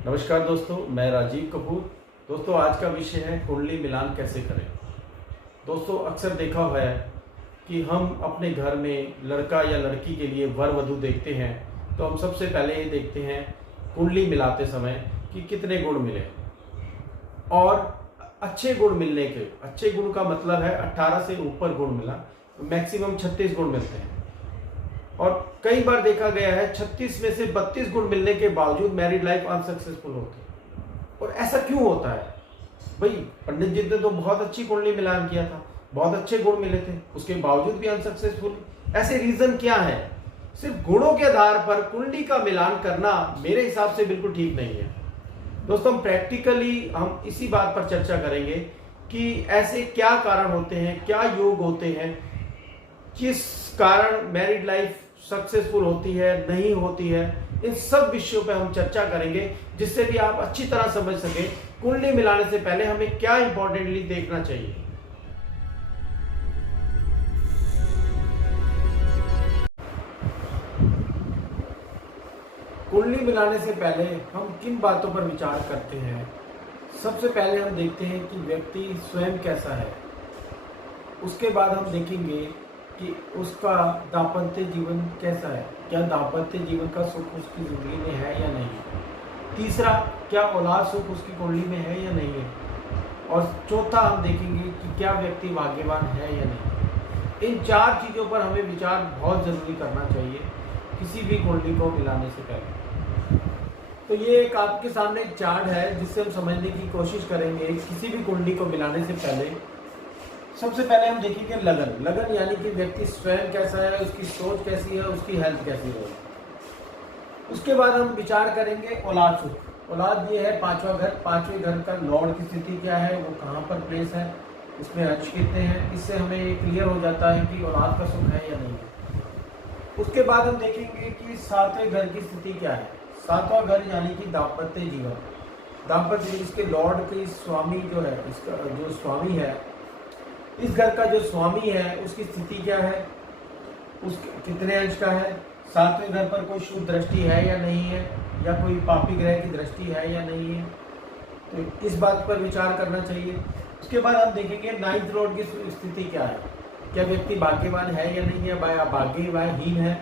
नमस्कार दोस्तों, मैं राजीव कपूर। दोस्तों, आज का विषय है कुंडली मिलान कैसे करें। दोस्तों, अक्सर देखा हुआ है कि हम अपने घर में लड़का या लड़की के लिए वर वधू देखते हैं तो हम सबसे पहले ये देखते हैं कुंडली मिलाते समय कि कितने गुण मिले। और अच्छे गुण मिलने के, अच्छे गुण का मतलब है 18 से ऊपर गुण मिला, मैक्सिमम 36 गुण मिलते हैं। और कई बार देखा गया है 36 में से 32 गुण मिलने के बावजूद मैरिड लाइफ अनसक्सेसफुल होती है। और ऐसा क्यों होता है भाई? पंडित जी ने तो बहुत अच्छी कुंडली मिलान किया था, बहुत अच्छे गुण मिले थे, उसके बावजूद भी अनसक्सेसफुल। ऐसे रीजन क्या है? सिर्फ गुणों के आधार पर कुंडली का मिलान करना मेरे हिसाब से बिल्कुल ठीक नहीं है। दोस्तों, प्रैक्टिकली हम इसी बात पर चर्चा करेंगे कि ऐसे क्या कारण होते हैं, क्या योग होते हैं, किस कारण मैरिड लाइफ सक्सेसफुल होती है, नहीं होती है। इन सब विषयों पर हम चर्चा करेंगे जिससे कि आप अच्छी तरह समझ सके कुंडली मिलाने से पहले हमें क्या इंपॉर्टेंटली देखना चाहिए। कुंडली मिलाने से पहले हम किन बातों पर विचार करते हैं? सबसे पहले हम देखते हैं कि व्यक्ति स्वयं कैसा है। उसके बाद हम देखेंगे कि उसका दाम्पत्य जीवन कैसा है, क्या दाम्पत्य जीवन का सुख उसकी जिंदगी में है या नहीं। तीसरा, क्या औलाद सुख उसकी कुंडली में है या नहीं है। और चौथा, हम देखेंगे कि क्या व्यक्ति भाग्यवान है या नहीं। इन 4 चीज़ों पर हमें विचार बहुत ज़रूरी करना चाहिए किसी भी कुंडली को मिलाने से पहले। तो ये एक आपके सामने एक चार्ट है जिससे हम समझने की कोशिश करेंगे किसी भी कुंडली को मिलाने से पहले। सबसे पहले हम देखेंगे लगन यानी कि व्यक्ति स्वयं कैसा है, उसकी सोच कैसी है, उसकी हेल्थ कैसी है। उसके बाद हम विचार करेंगे औलाद सुख। औलाद ये है 5वां घर। 5वें घर का लॉर्ड की स्थिति क्या है, वो कहाँ पर प्लेस है, इसमें अंश कितने हैं। इससे हमें ये क्लियर हो जाता है कि औलाद का सुख है या नहीं है। उसके बाद हम देखेंगे कि 7वें घर की स्थिति क्या है। 7वां घर यानी कि दाम्पत्य जीवन। दाम्पत्य इसके लॉर्ड के स्वामी जो है, इसका जो स्वामी है, इस घर का जो स्वामी है उसकी स्थिति क्या है, उसके कितने अंश का है। 7वें घर पर कोई शुभ दृष्टि है या नहीं है, या कोई पापी ग्रह की दृष्टि है या नहीं है। तो इस बात पर विचार करना चाहिए। उसके बाद हम देखेंगे 9th लॉर्ड की स्थिति क्या है, क्या व्यक्ति भाग्यवान है या नहीं है, भाग्यहीन है।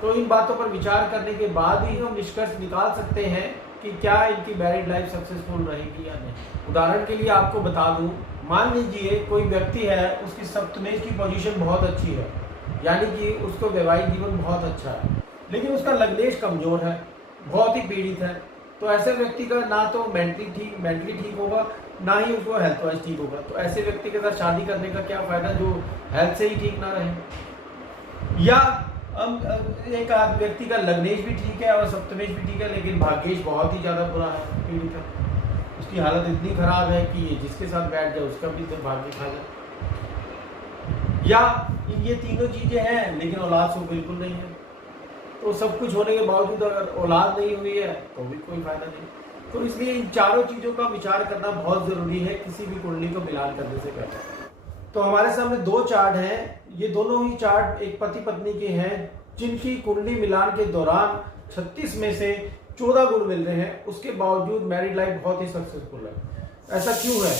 तो इन बातों पर विचार करने के बाद ही हम निष्कर्ष निकाल सकते हैं कि क्या इनकी मैरिड लाइफ सक्सेसफुल रहेगी या नहीं। उदाहरण के लिए आपको बता दूं, मान लीजिए कोई व्यक्ति है, उसकी सप्तमेश की पोजीशन बहुत अच्छी है, यानी कि उसको वैवाहिक जीवन बहुत अच्छा है, लेकिन उसका लग्नेश कमजोर है, बहुत ही पीड़ित है। तो ऐसे व्यक्ति का ना तो मेंटली ठीक होगा, ना ही उसको हेल्थ वाइज ठीक होगा। तो ऐसे व्यक्ति के साथ शादी करने का क्या फायदा जो हेल्थ से ही ठीक ना रहे। या हम एक व्यक्ति का लग्नेश भी ठीक है और सप्तमेश भी ठीक है, लेकिन भाग्येश बहुत ही ज़्यादा बुरा है, पीड़ित है, उसकी हालत इतनी खराब है कि ये जिसके साथ बैठ जाए उसका भी तो भाग्य खा जाए। या ये तीनों चीज़ें हैं लेकिन औलाद सुख बिल्कुल नहीं है। तो सब कुछ होने के बावजूद अगर औलाद नहीं हुई है तो भी कोई फायदा नहीं। तो इसलिए इन चारों चीज़ों का विचार करना बहुत ज़रूरी है किसी भी कुंडली को मिलान करने से पहले। तो हमारे सामने 2 चार्ट हैं। ये दोनों ही चार्ट एक पति पत्नी के हैं जिनकी कुंडली मिलान के दौरान 36 में से 14 गुण मिल रहे हैं, उसके बावजूद मैरिड लाइफ बहुत ही सक्सेसफुल है। ऐसा क्यों है?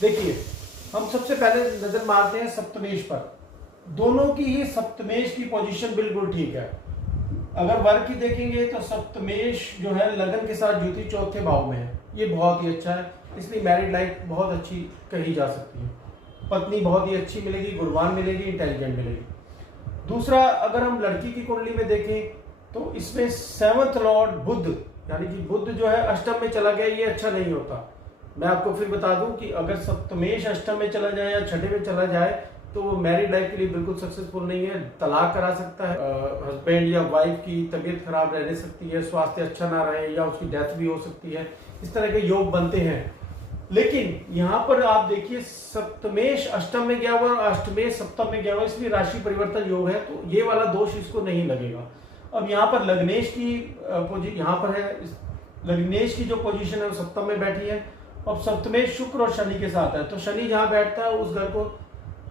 देखिए, हम सबसे पहले नजर मारते हैं सप्तमेश पर। दोनों की ही सप्तमेश की पोजीशन बिल्कुल ठीक है। अगर वर की देखेंगे तो सप्तमेश जो है लगन के साथ ज्योति 4थे भाव में है, ये बहुत ही अच्छा है, इसलिए मैरिड लाइफ बहुत अच्छी कही जा सकती है। पत्नी बहुत ही अच्छी मिलेगी, गुणवान मिलेगी, इंटेलिजेंट मिलेगी। दूसरा, अगर हम लड़की की कुंडली में देखें तो इसमें 7th लॉर्ड बुध, यानी कि बुध जो है अष्टम में चला गया, ये अच्छा नहीं होता। मैं आपको फिर बता दूं कि अगर सप्तमेश अष्टम में चला जाए या 6ठे में चला जाए तो वो मैरिड लाइफ के लिए बिल्कुल सक्सेसफुल नहीं है, तलाक करा सकता है, हस्बैंड या वाइफ की तबीयत खराब रहने सकती है, स्वास्थ्य अच्छा ना रहे, या उसकी डेथ भी हो सकती है। इस तरह के योग बनते हैं। लेकिन यहाँ पर आप देखिए, सप्तमेश अष्टम में गया हुआ और अष्टमेश सप्तम में गया हुआ, इसलिए राशि परिवर्तन योग है, तो ये वाला दोष इसको नहीं लगेगा। अब यहाँ पर लग्नेश की यहाँ पर है, लग्नेश की जो पोजीशन है वो सप्तम में बैठी है। अब सप्तमेश शुक्र और शनि के साथ है, तो शनि जहाँ बैठता है उस घर को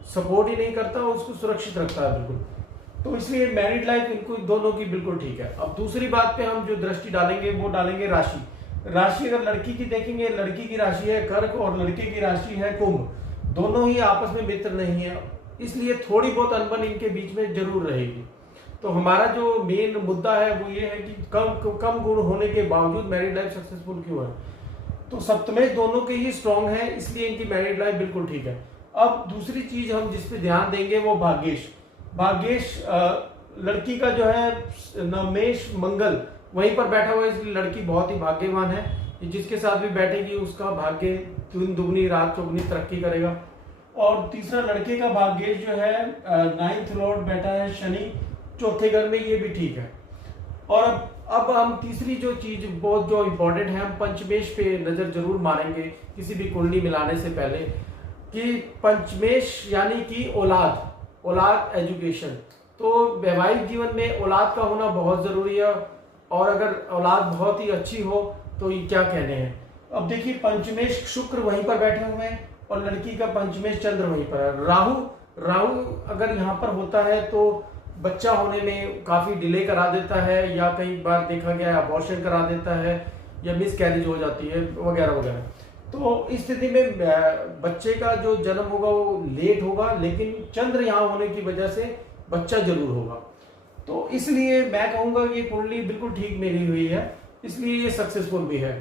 सपोर्ट ही नहीं करता, उसको सुरक्षित रखता है बिल्कुल। तो इसलिए मैरिड लाइफ इनको दोनों की बिल्कुल ठीक है। अब दूसरी बात पे हम जो दृष्टि डालेंगे वो डालेंगे राशि। राशि अगर लड़की की देखेंगे, लड़की की राशि है कर्क और लड़के की राशि है कुंभ, दोनों ही आपस में मित्र नहीं है, इसलिए थोड़ी बहुत अनबन इनके बीच में जरूर रहेगी। तो हमारा जो मेन मुद्दा है वो ये है कि कम गुण होने के बावजूद मैरिड लाइफ सक्सेसफुल क्यों है। तो सप्तमेश दोनों के ही स्ट्रांग है, इसलिए इनकी मैरिड लाइफ बिल्कुल ठीक है। अब दूसरी चीज हम जिस पे ध्यान देंगे वो भाग्येश। भाग्येश लड़की का जो है नवमेश मंगल वहीं पर बैठा हुआ है, इसलिए लड़की बहुत ही भाग्यवान है। जिसके साथ भी बैठेगी उसका भाग्य दिन दुगनी रात चौगुनी तरक्की करेगा। और तीसरा लड़के का भाग्येश जो है 9th लॉर्ड बैठा है शनि चौथे घर में, ये भी ठीक है। और अब हम तीसरी जो चीज बहुत जो इम्पोर्टेंट है, हम पंचमेश पे नजर जरूर मारेंगे किसी भी कुंडली मिलाने से पहले, कि पंचमेश यानी कि औलाद एजुकेशन। तो वैवाहिक जीवन में औलाद का होना बहुत जरूरी है, और अगर औलाद बहुत ही अच्छी हो तो ये क्या कहने हैं। अब देखिए पंचमेश शुक्र वहीं पर बैठे हुए हैं और लड़की का पंचमेश चंद्र वहीं पर है। राहु अगर यहाँ पर होता है तो बच्चा होने में काफी डिले करा देता है, या कई बार देखा गया है अबॉर्शन करा देता है, या मिस कैरेज हो जाती है वगैरह वगैरह। तो इस स्थिति में बच्चे का जो जन्म होगा वो लेट होगा, लेकिन चंद्र यहाँ होने की वजह से बच्चा जरूर होगा। तो इसलिए मैं कहूंगा ये कुंडली बिल्कुल ठीक मिली हुई है, इसलिए ये सक्सेसफुल भी है।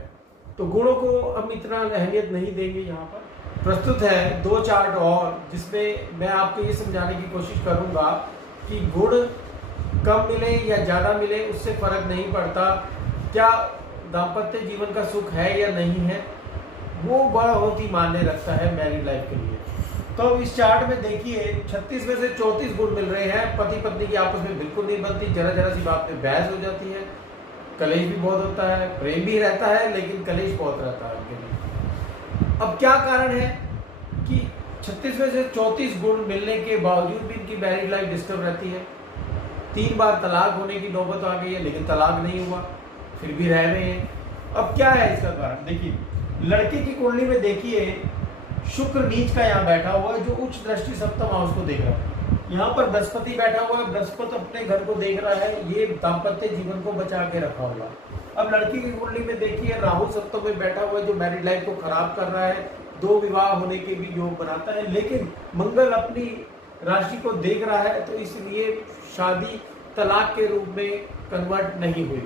तो गुणों को हम इतना अहमियत नहीं देंगे। यहाँ पर प्रस्तुत है 2 चार्ट और, जिसमें मैं आपको ये समझाने की कोशिश करूंगा कि गुण कम मिले या ज्यादा मिले उससे फर्क नहीं पड़ता, क्या दाम्पत्य जीवन का सुख है या नहीं है, वो बहुत ही मायने रखता है मैरिड लाइफ के लिए। तो इस चार्ट में देखिए 36 में से 34 गुण मिल रहे हैं। पति पत्नी की आपस में बिल्कुल नहीं बनती, जरा सी बात में बहस हो जाती है, कलेश भी बहुत होता है, प्रेम भी रहता है लेकिन कलेश बहुत रहता है उनके लिए। अब क्या कारण है कि 36 में से 34 गुण मिलने के बावजूद भी इनकी मैरिड लाइफ डिस्टर्ब रहती है। 3 बार तलाक होने की नौबत आ गई है, लेकिन तलाक नहीं हुआ, फिर भी रह रहे हैं। अब क्या है इसका कारण, देखिए लड़के की कुंडली में देखिए शुक्र नीच का यहाँ बैठा हुआ है, जो उच्च दृष्टि सप्तम हाउस को देख रहा है। यहाँ पर बृहस्पति बैठा हुआ है, बृहस्पति अपने घर को देख रहा है, ये दाम्पत्य जीवन को बचा के रखा हुआ। अब लड़की की कुंडली में देखिए राहु सप्तम में बैठा हुआ है, जो मैरिड लाइफ को खराब कर रहा है, 2 विवाह होने के भी योग बनाता है, लेकिन मंगल अपनी राशि को देख रहा है, तो इसलिए शादी तलाक के रूप में कन्वर्ट नहीं हुई,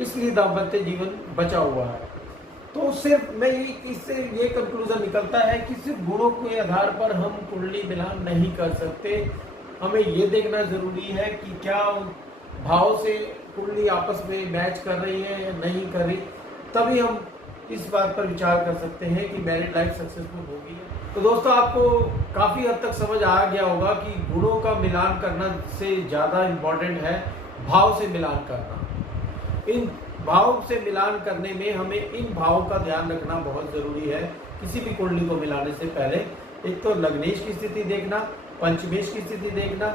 इसलिए दाम्पत्य जीवन बचा हुआ है। तो सिर्फ मैं इससे ये कंक्लूजन निकलता है कि सिर्फ गुणों के आधार पर हम कुंडली मिलान नहीं कर सकते। हमें ये देखना जरूरी है कि क्या भाव से कुंडली आपस में मैच कर रही है या नहीं कर रही, तभी हम इस बात पर विचार कर सकते हैं कि मैरिड लाइफ सक्सेसफुल होगी। तो दोस्तों आपको काफी हद तक समझ आ गया होगा कि गुणों का मिलान करना से ज्यादा इम्पोर्टेंट है भाव से मिलान करना। इन भाव से मिलान करने में हमें इन भावों का ध्यान रखना बहुत जरूरी है किसी भी कुंडली को मिलाने से पहले। एक तो लग्नेश की स्थिति देखना, पंचमेश की स्थिति देखना,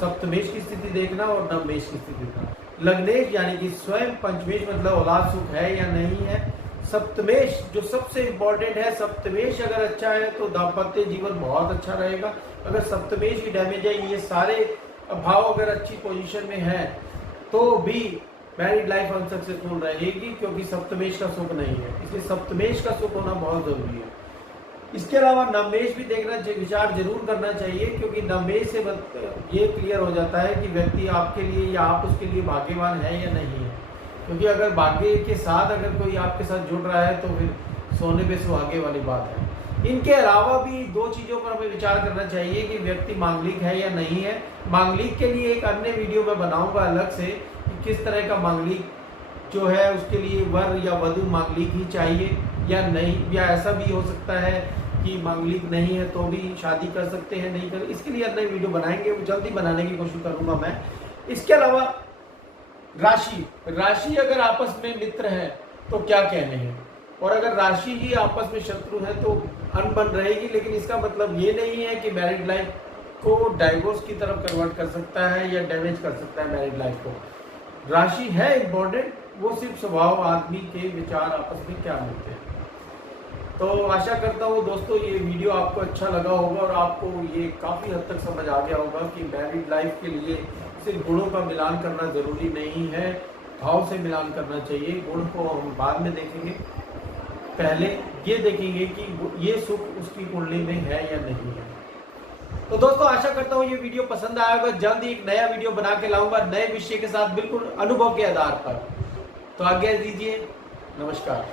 सप्तमेश की स्थिति देखना और नवमेश की स्थिति देखना। लग्नेश यानी कि स्वयं, पंचमेश मतलब औलाद सुख है या नहीं है, सप्तमेश जो सबसे इंपॉर्टेंट है, सप्तमेश अगर अच्छा है तो दाम्पत्य जीवन बहुत अच्छा रहेगा। अगर सप्तमेश ही डैमेज है, ये सारे भाव अगर अच्छी पोजीशन में है तो भी मैरिड लाइफ अनसक्सेसफुल रहेगी, क्योंकि सप्तमेश का सुख नहीं है, इसलिए सप्तमेश का सुख होना बहुत जरूरी है। इसके अलावा नवमेश भी देखना विचार जरूर करना चाहिए, क्योंकि नवमेश से ये क्लियर हो जाता है कि व्यक्ति आपके लिए या आप उसके लिए भाग्यवान है या नहीं है। क्योंकि अगर भाग्य के साथ अगर कोई आपके साथ जुड़ रहा है तो फिर सोने पे सुहागे वाली बात है। इनके अलावा भी 2 चीजों पर हमें विचार करना चाहिए कि व्यक्ति मांगलिक है या नहीं है। मांगलिक के लिए एक अन्य वीडियो में बनाऊंगा अलग से कि किस तरह का मांगलिक जो है उसके लिए वर या वधू मांगलिक ही चाहिए या नहीं, या ऐसा भी हो सकता है कि मांगलिक नहीं है तो भी शादी कर सकते हैं, नहीं कर, इसके लिए अन्य वीडियो बनाएंगे, वो जल्दी बनाने की कोशिश करूंगा मैं। इसके अलावा राशि अगर आपस में मित्र है तो क्या कहने हैं, और अगर राशि ही आपस में शत्रु है तो अनबन रहेगी, लेकिन इसका मतलब ये नहीं है कि मैरिड लाइफ को डाइवोर्स की तरफ कन्वर्ट कर सकता है या डैमेज कर सकता है मैरिड लाइफ को। राशि है इम्पोर्टेंट, वो सिर्फ स्वभाव आदमी के विचार आपस में क्या मिलते हैं। तो आशा करता हूँ दोस्तों ये वीडियो आपको अच्छा लगा होगा और आपको ये काफ़ी हद तक समझ आ गया होगा कि मैरिड लाइफ के लिए सिर्फ गुणों का मिलान करना ज़रूरी नहीं है, भाव से मिलान करना चाहिए। गुण को हम बाद में देखेंगे, पहले ये देखेंगे कि ये सुख उसकी कुंडली में है या नहीं है। तो दोस्तों आशा करता हूँ ये वीडियो पसंद आया होगा। जल्द ही एक नया वीडियो बना के लाऊंगा नए विषय के साथ, बिल्कुल अनुभव के आधार पर। तो आज्ञा दीजिए, नमस्कार।